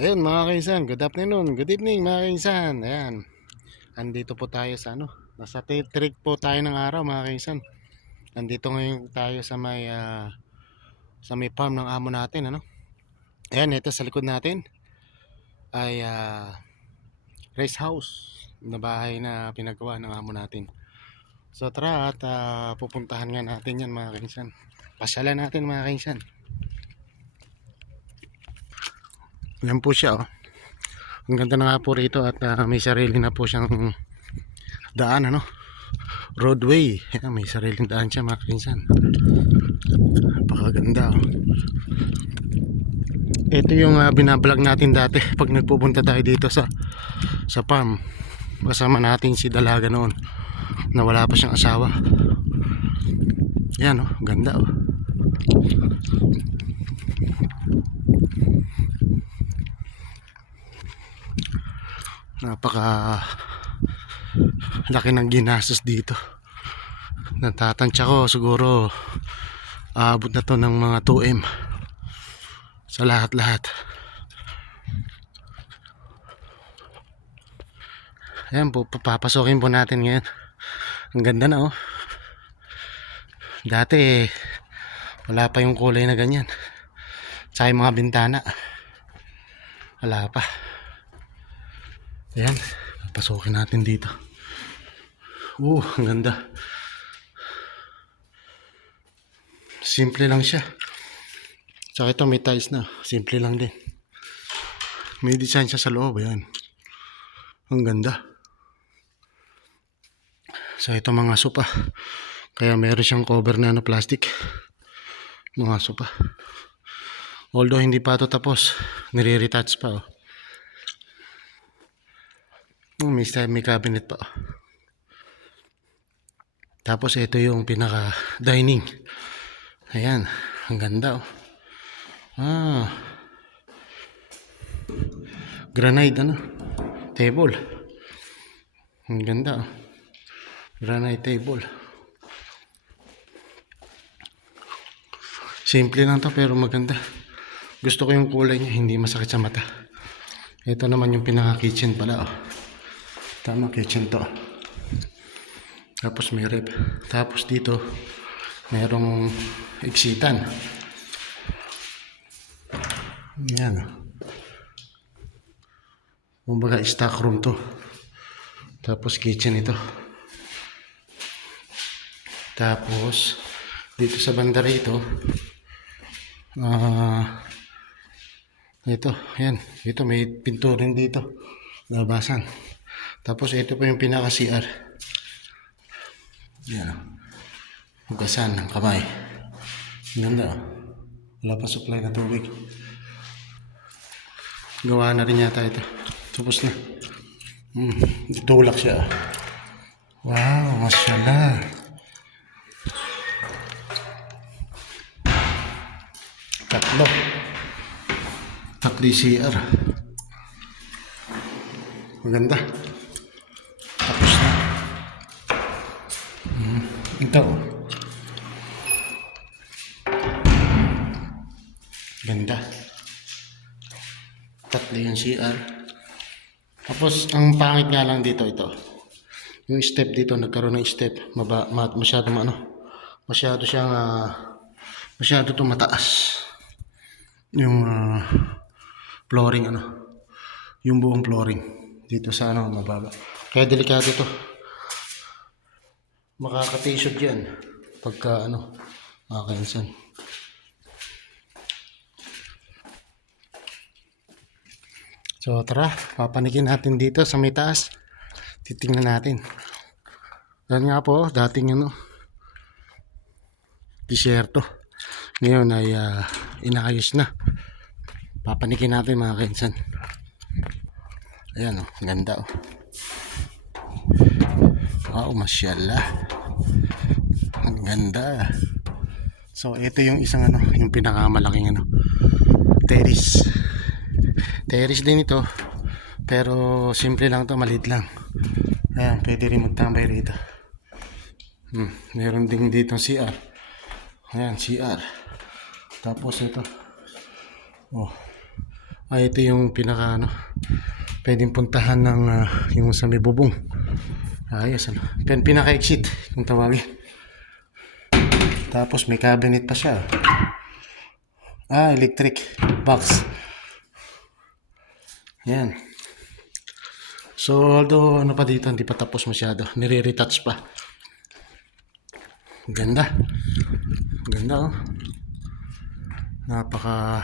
Ayun mga kainsan, good afternoon, good evening mga kainsan. Ayan, andito po tayo sa nasa trick po tayo ng araw mga kainsan. Andito ngayon tayo sa may farm ng amo natin, Ayan, ito sa likod natin ay rest house na bahay na pinagawa ng amo natin. So tara at pupuntahan nga natin yan mga kainsan. Pasyalan natin mga kainsan. Yan po siya, oh. Ang ganda na nga po rito at may sarili na po siyang daan, roadway. Ayan, may sariling daan siya mga kainsan. Napakaganda, oh. Ito yung binablog natin dati pag nagpupunta tayo dito sa farm. Kasama natin si Dalaga noon na wala pa siyang asawa. Ayan, oh, ganda, oh. Napaka laki ng ginastos dito. Natatansya ko siguro aabot na to ng mga 2M sa lahat-lahat. Ayan po, papasokin po natin ngayon. Ang ganda na, oh. Dati wala pa yung kulay na ganyan. Tsaka yung mga bintana wala pa. Ayan, papasokin natin dito. Ang ganda. Simple lang siya. Tsaka ito may tiles na. Simple lang din. May design siya sa loob. Ayan. Ang ganda. So ito mga sopa. Kaya meron siyang cover na plastic. Mga sopa. Although hindi pa ito tapos. Nire-retouch pa, oh. May cabinet pa, oh. Tapos ito yung pinaka dining. Ayan. Ang ganda, oh. Granite table. Ang ganda, oh. Granite table. Simple lang to pero maganda. Gusto ko yung kulay niya, hindi masakit sa mata. Ito naman yung pinaka kitchen pala, oh. Tama, kitchen to. Tapos may rep. Tapos dito merong exitan. Yan. Kumbaga stock room to. Tapos kitchen ito. Tapos dito sa banda rito ito, yan. Ito may pinto rin dito. Labasan. Tapos ito po yung pinaka CR. Yan. Hugasan ng kamay. Ganda. Wala pa supply na tubig. Gawa na rin yata ito. Tapos na. Tulak siya. Wow, mashallah. Tatlo CR. Maganda. Tapos na. Ito. Ganda. Tatlo yung CR. Tapos ang pangit nga lang dito ito. Yung step dito, nagkaroon ng step. Masyado siyang masyado itong mataas. Yung flooring yung buong flooring dito sa mababa. Kaya delikado to. Makakatisod yan pagka mga kainsan. So tara, papanikin natin dito sa may taas. Titingnan natin. Yan nga po, dating disyerto. Ngayon ay inaayos na. Papanikin natin mga kainsan. Ayan, ganda, oh. Wow, mashallah. Ang ganda. So ito yung isang yung pinakamalaking terrace. Terrace din ito. Pero simple lang to, maliit lang. Ayan, pwede rin magtambay rito. Meron din dito CR. Ayan, CR. Tapos ito. Ito yung pinaka ano, pwedeng puntahan ng yung sa may bubong. Ayos ano. Pinaka-exit kung tawagin. Tapos may cabinet pa siya. Electric box. Yan. So although ano pa dito, hindi pa tapos masyado. Nire-retouch pa. Ganda. Ganda oh. Napaka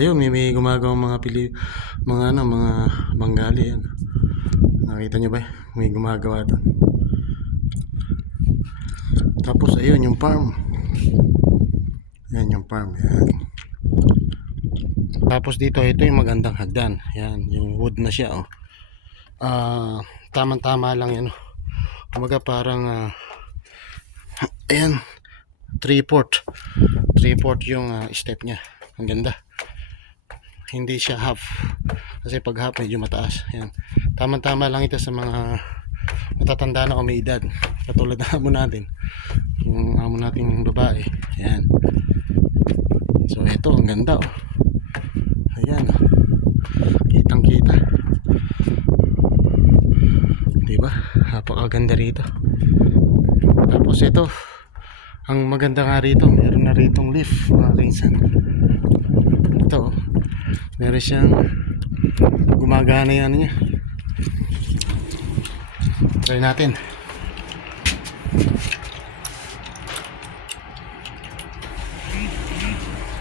ayun, may gumagawang mga Bengali yan. Nakita niyo ba? May gumagawa doon. Tapos ayun yung farm. Yan yung farm. Yan. Tapos dito ito yung magandang hagdan. Yan, yung wood na siya oh. Tama-tama lang yan oh. Kumaga parang ayan, 3/4 yung step niya. Ang ganda. Hindi siya half. Kasi pag half medyo mataas. Ayan. Tama-tama lang ito sa mga matatanda na o may edad. Katulad ng amo natin. Yung amo nating babae. Ayan. So ito, ang ganda oh. Ayan oh. Kitang-kita. Diba? Napakaganda rito. Tapos ito, ang maganda nga rito, meron na ritong leaf mga kainsan. Ito oh. Meron siyang gumagana yan niya. Try natin.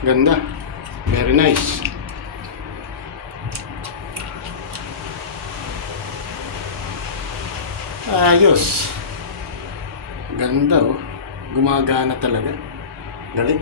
Ganda. Very nice. Ayos. Ganda oh. Gumagana talaga. Galing.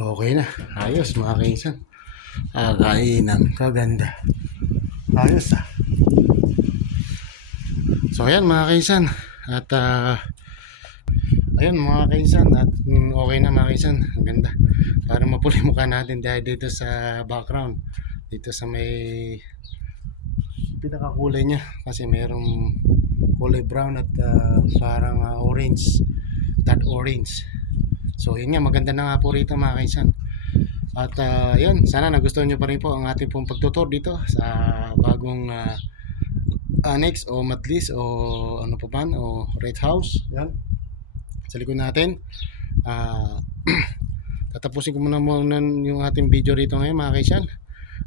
Okay na. Ayos mga kainsan. Kainan. Kaganda. Ayos ah. So ayan mga kainsan. At ayun mga kainsan. At okay na mga kainsan. Ang ganda. Para mapuli mukha natin dahil dito sa background. Dito sa may pinakakulay niya. Kasi merong kulay brown at parang orange. That orange. So yun nga, maganda na nga po rito mga kaisan. At yun, sana nagustuhan nyo pa rin po ang ating pong pagtutur dito sa bagong annex o matlis o ano pa man o red house. Yan. Sa likod natin. Tatapusin ko muna yung ating video rito ngayon mga kaisan.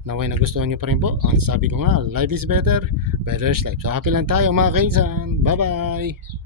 Naway nagustuhan nyo pa rin po. Ang sabi ko nga, life is better, better is life. So happy lang tayo mga kaisan. Bye bye!